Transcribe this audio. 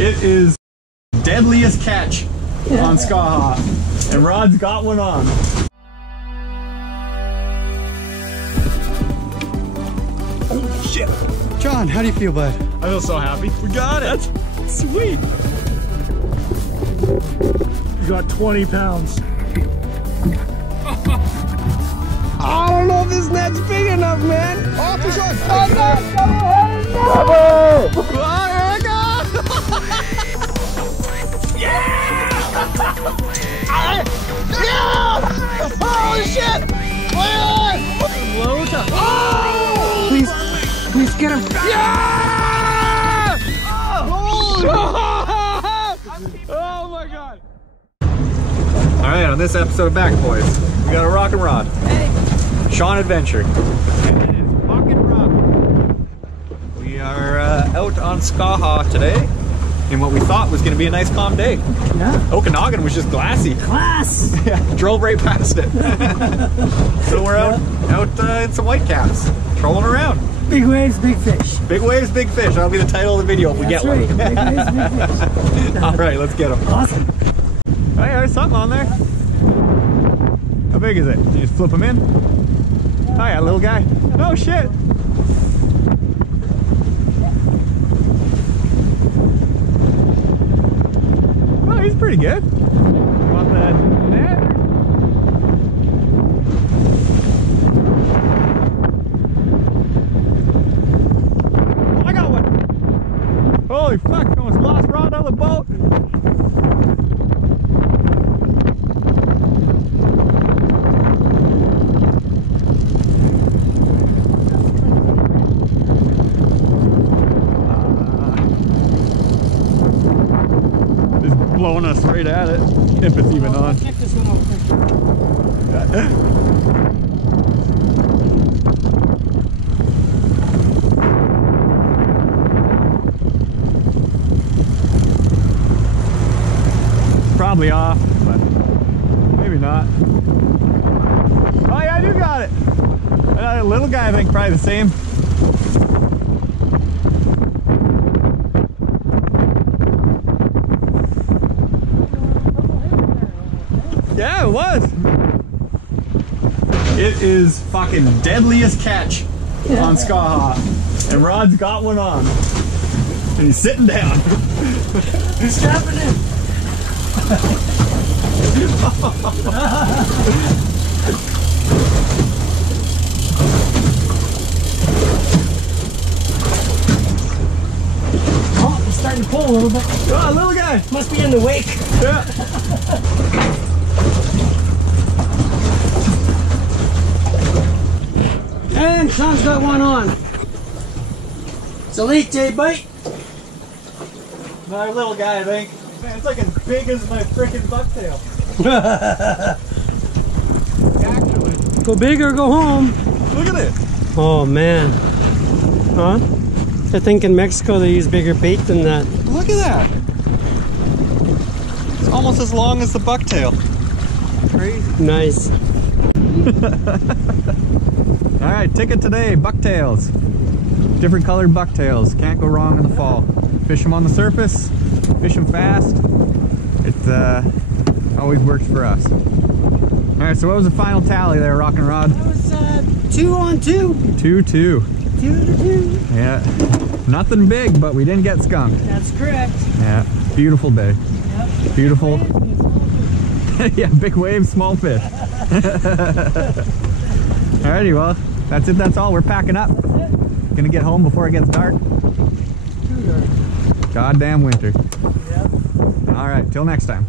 It is deadliest catch on Skaha, and Rod's got one on. Oh shit! John, how do you feel, bud? I feel so happy. We got it. That's sweet. You got 20 pounds. I don't know if this net's big enough, man. Oh, fish on! Holy shit! Oh! Please get him. Yeah! Oh my god! All right, on this episode of Back Boys, we got a rock and rod. Sean Adventure. And it is fucking rock. We are out on Skaha today in what we thought was going to be a nice calm day. Yeah. Okanagan was just glassy. Class! Yeah, drove right past it. So we're out in some whitecaps, trolling around. Big waves, big fish. Big waves, big fish. That'll be the title of the video if we get Right. one. Big waves, big fish. All right, let's get them. Awesome. Oh yeah, there's something on there. How big is it? You just flip them in? Oh yeah, little guy. Oh shit! Well, he's pretty good. Want that net? Oh, I got one! Holy fuck, almost lost Rod on the boat. Blowing us right at it, if it's even on. Check this one out quick. Probably off, but maybe not. Oh yeah, I do got it. A little guy, I think, probably the same. Yeah, it was. It is fucking deadliest catch on Skaha, and Rod's got one on, and he's sitting down. He's strapping in. Oh, he's starting to pull a little bit. Oh, little guy. Must be in the wake. Yeah. And Sean's got one on. It's a late day bite. Another little guy, I think. Man, it's like as big as my frickin' bucktail. Actually. Go big or go home. Look at it. Oh man. Huh? I think in Mexico they use bigger bait than that. Look at that. It's almost as long as the bucktail. Crazy. Nice. All right, ticket today, bucktails. Different colored bucktails. Can't go wrong in the fall. Fish them on the surface, fish them fast. It always works for us. All right, so what was the final tally there, Rock and Rod? That was 2 on 2. 2-2. 2 to 2. Yeah, nothing big, but we didn't get skunked. That's correct. Yeah, beautiful day. Yep. Beautiful. Yeah, big waves, small fish. Alrighty, well, that's it, that's all. We're packing up. Gonna get home before it gets dark. Too dark. Goddamn winter. Yep. Alright, till next time.